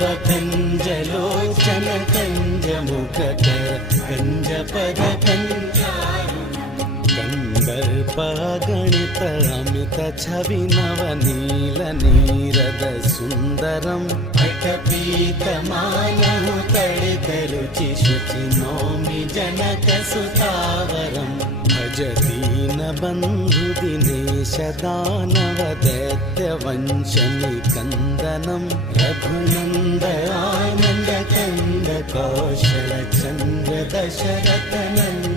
नवकञ्जलोचन कञ्जमुखकर कञ्जपद कन्दर्पगणित अमित छवि नवनील नीरद सुन्दरम् अटपीतमानहु तडितरुचि शुचि नौमि जनकसुतावरम् भज दीनबन्धु दिनेश दानव दैत्यवंशनिकन्दनं रघुनन्द आनन्द कन्द कौशल चन्द्र दशरथ नन्द